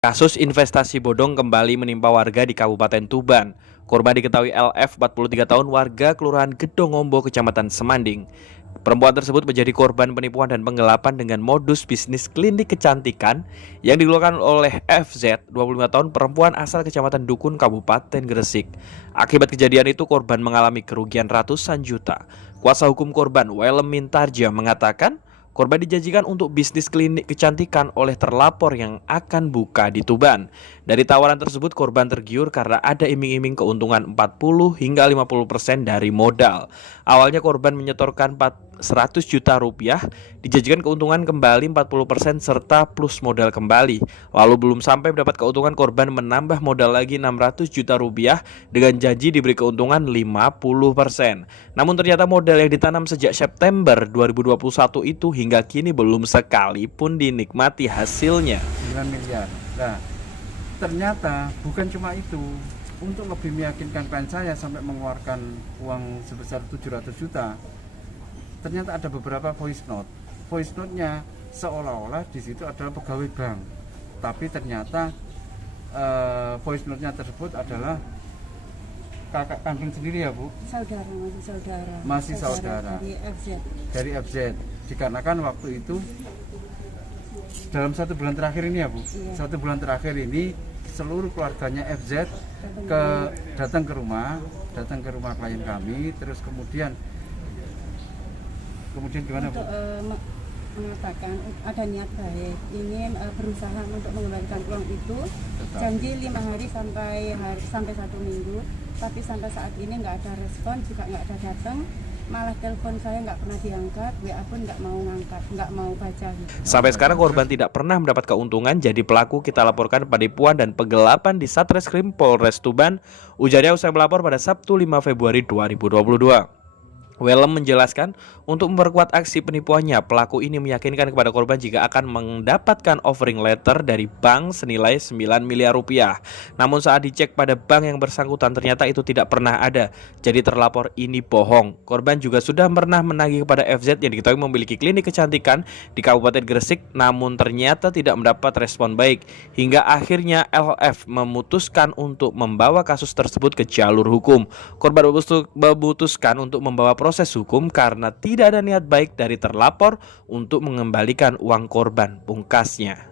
Kasus investasi bodong kembali menimpa warga di Kabupaten Tuban. Korban diketahui LF 43 tahun warga Kelurahan Gedongombo, Kecamatan Semanding. Perempuan tersebut menjadi korban penipuan dan penggelapan dengan modus bisnis klinik kecantikan yang dikeluarkan oleh FZ, 25 tahun perempuan asal Kecamatan Dukun, Kabupaten Gresik. Akibat kejadian itu korban mengalami kerugian ratusan juta. Kuasa hukum korban, Welem Mintarja, mengatakan korban dijanjikan untuk bisnis klinik kecantikan oleh terlapor yang akan buka di Tuban. Dari tawaran tersebut korban tergiur karena ada iming-iming keuntungan 40 hingga 50% dari modal. Awalnya korban menyetorkan 100 juta rupiah, dijanjikan keuntungan kembali 40% serta plus modal kembali. Lalu belum sampai mendapat keuntungan, korban menambah modal lagi 600 juta rupiah dengan janji diberi keuntungan 50%. Namun ternyata modal yang ditanam sejak September 2021 itu hingga kini belum sekalipun dinikmati hasilnya. 9 miliar. Nah, ternyata bukan cuma itu. Untuk lebih meyakinkan klien saya sampai mengeluarkan uang sebesar 700 juta. Ternyata ada beberapa voice note. Voice note-nya seolah-olah di situ adalah pegawai bank. Tapi ternyata voice note-nya tersebut adalah kakak kandung sendiri ya, Bu? Masih saudara. Dari FZ. Dikarenakan waktu itu dalam 1 bulan terakhir ini ya, Bu. Iya. 1 bulan terakhir ini seluruh keluarganya FZ datang ke rumah klien kami, terus kemudian gimana, Bu? Mengatakan ada niat baik, ingin berusaha untuk mengembalikan uang itu. Janji 5 hari sampai 1 minggu, tapi sampai saat ini nggak ada respon, juga nggak ada datang. Malah telepon saya nggak pernah diangkat, WA pun nggak mau ngangkat, nggak mau baca. Sampai sekarang korban tidak pernah mendapat keuntungan, jadi pelaku kita laporkan penipuan dan penggelapan di Satreskrim Polres Tuban, ujarnya usai melapor pada Sabtu 5 Februari 2022. Welem menjelaskan, untuk memperkuat aksi penipuannya, pelaku ini meyakinkan kepada korban jika akan mendapatkan offering letter dari bank senilai 9 miliar rupiah. Namun saat dicek pada bank yang bersangkutan ternyata itu tidak pernah ada. Jadi terlapor ini bohong. Korban juga sudah pernah menagih kepada FZ yang diketahui memiliki klinik kecantikan di Kabupaten Gresik, namun ternyata tidak mendapat respon baik. Hingga akhirnya LF memutuskan untuk membawa kasus tersebut ke jalur hukum. Korban memutuskan untuk membawa proses hukum karena tidak ada niat baik dari terlapor untuk mengembalikan uang korban, pungkasnya.